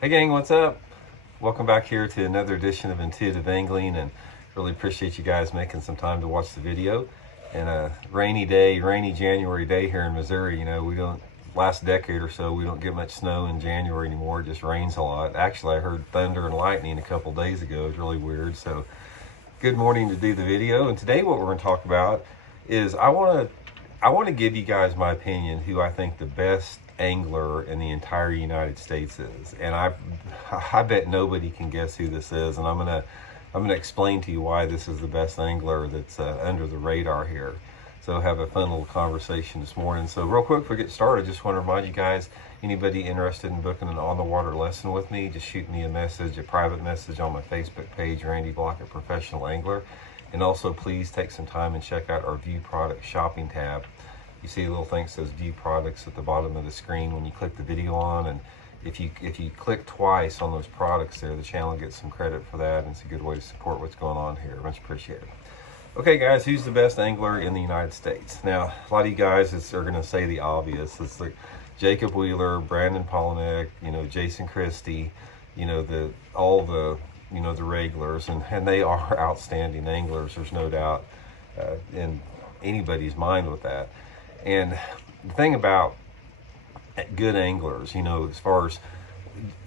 Hey gang, what's up? Welcome back here to another edition of Intuitive Angling, and really appreciate you guys making some time to watch the video. And a rainy day, rainy January day here in Missouri. You know, we don't, last decade or so, we don't get much snow in January anymore. It just rains a lot. Actually, I heard thunder and lightning a couple days ago. It's really weird. So good morning to do the video. And today what we're going to talk about is I want to give you guys my opinion who I think the best angler in the entire United States is. And I bet nobody can guess who this is, and I'm gonna explain to you why this is the best angler that's under the radar here. So have a fun little conversation this morning. So real quick before we get started, just want to remind you guys, anybody interested in booking an on-the-water lesson with me, just shoot me a message, a private message on my Facebook page, Randy Blockett Professional Angler. And also please take some time and check out our View Product Shopping tab. You see a little thing that says View Products at the bottom of the screen when you click the video on, and if you click twice on those products there, the channel gets some credit for that, and it's a good way to support what's going on here. Much appreciated. Okay guys, who's the best angler in the United States? Now, a lot of you guys are going to say the obvious. It's like Jacob Wheeler, Brandon Polinick, Jason Christie, all the the regulars, and they are outstanding anglers. There's no doubt in anybody's mind with that. And the thing about good anglers, as far as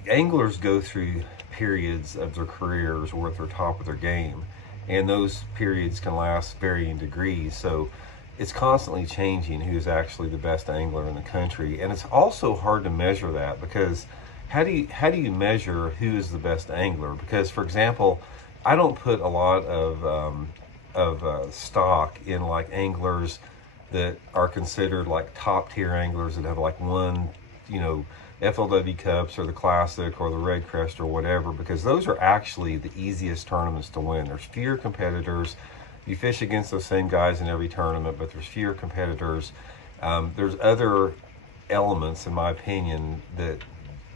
anglers go through periods of their careers where they're top of their game, and those periods can last varying degrees. So it's constantly changing who's actually the best angler in the country. And it's also hard to measure that, because how do you measure who is the best angler? Because, for example, I don't put a lot of stock in like anglers that are considered like top tier anglers that have like won, FLW Cups or the Classic or the Red Crest or whatever, because those are actually the easiest tournaments to win. There's fewer competitors. You fish against those same guys in every tournament, but there's fewer competitors. There's other elements, in my opinion, that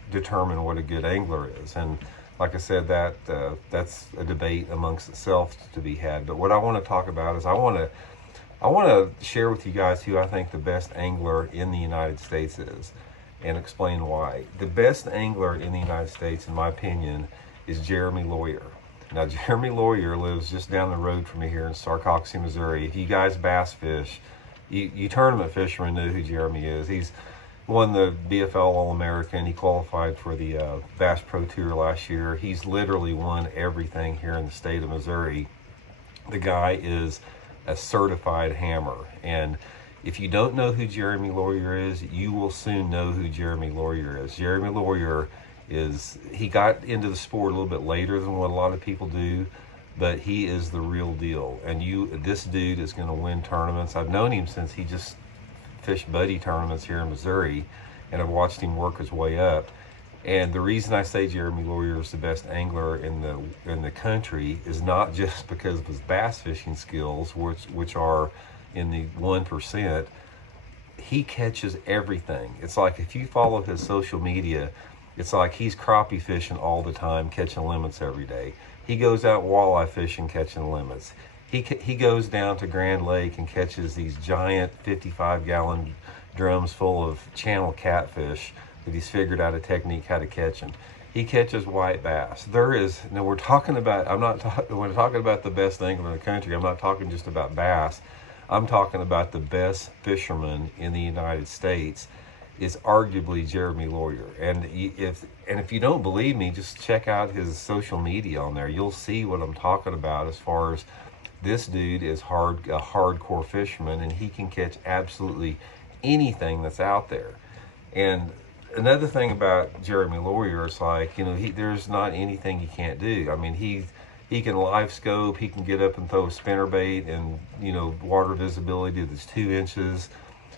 determine what a good angler is. And like I said, that's a debate amongst itself to be had. But what I want to talk about is I want to share with you guys who I think the best angler in the United States is, and explain why. The best angler in the United States, in my opinion, is Jeremy Lawyer. Now, Jeremy Lawyer lives just down the road from me here in Sarcoxie, Missouri. If you guys bass fish, you tournament fishermen know who Jeremy is. He's won the BFL All-American. He qualified for the Bass Pro Tour last year. He's literally won everything here in the state of Missouri. The guy is a certified hammer. And if you don't know who Jeremy Lawyer is, you will soon know who Jeremy Lawyer is. Jeremy Lawyer he got into the sport a little bit later than what a lot of people do, but he is the real deal. And this dude is going to win tournaments. I've known him since he just fished buddy tournaments here in Missouri, and I've watched him work his way up. And the reason I say Jeremy Lawyer is the best angler in the country is not just because of his bass fishing skills, which are in the 1%. He catches everything. It's like, if you follow his social media, it's like he's crappie fishing all the time, catching limits every day. He goes out walleye fishing, catching limits. He goes down to Grand Lake and catches these giant 55-gallon drums full of channel catfish that he's figured out a technique how to catch them. He catches white bass. Now we're talking about, when we're talking about the best angler in the country, I'm not talking just about bass. I'm talking about the best fisherman in the United States is arguably Jeremy Lawyer. And if you don't believe me, just check out his social media on there. You'll see what I'm talking about, as far as this dude is a hardcore fisherman, and he can catch absolutely anything that's out there. And another thing about Jeremy Lawyer is, like, there's not anything he can't do. I mean, he can live scope, he can get up and throw a spinnerbait and, water visibility that's 2 inches.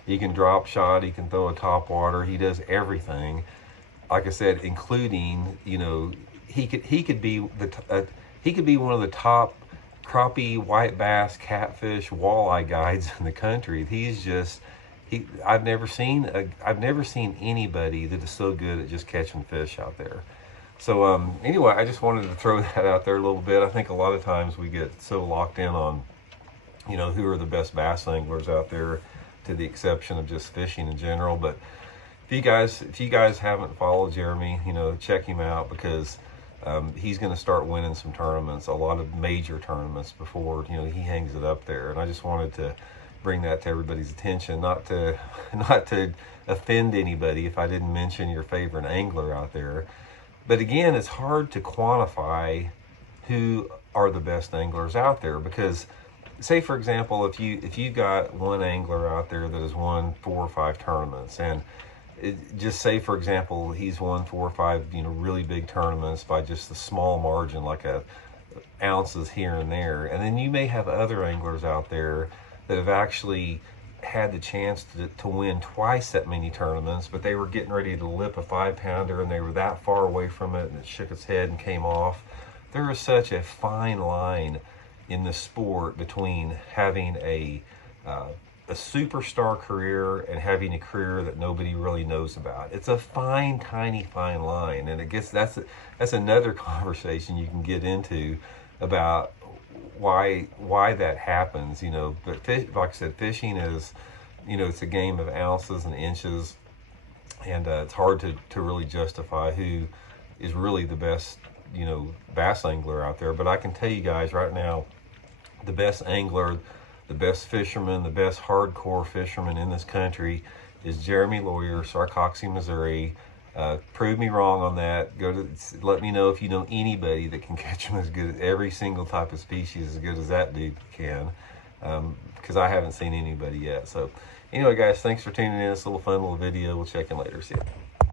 He can drop shot, he can throw a top water, he does everything. Like I said, including, he could be one of the top crappie, white bass, catfish, walleye guides in the country. I've never seen anybody that is so good at just catching fish out there. So anyway, I just wanted to throw that out there a little bit. I think a lot of times we get so locked in on, who are the best bass anglers out there, to the exception of just fishing in general. But if you guys haven't followed Jeremy, you know, check him out, because he's going to start winning some tournaments, a lot of major tournaments, before, you know, he hangs it up there. And I just wanted to bring that to everybody's attention, not to not to offend anybody if I didn't mention your favorite angler out there. But again, it's hard to quantify who are the best anglers out there, because say for example, if you got one angler out there that has won 4 or 5 tournaments, and just say for example he's won 4 or 5, you know, really big tournaments by just a small margin, like ounces here and there, and then you may have other anglers out there that have actually had the chance to win twice that many tournaments, but they were getting ready to lip a 5-pounder and they were that far away from it and it shook its head and came off. There is such a fine line in the sport between having a superstar career and having a career that nobody really knows about. It's a fine, tiny, fine line, and that's another conversation you can get into about why that happens, you know. But like I said, fishing is, you know, it's a game of ounces and inches, and it's hard to really justify who is really the best, you know, bass angler out there. But I can tell you guys right now, the best angler, the best fisherman, the best hardcore fisherman in this country is Jeremy Lawyer, Sarcoxie, Missouri. Prove me wrong on that. Let me know if you know anybody that can catch them as good as every single type of species as good as that dude can, because I haven't seen anybody yet. So anyway guys, thanks for tuning in. It's a little fun little video. We'll check in later. See ya.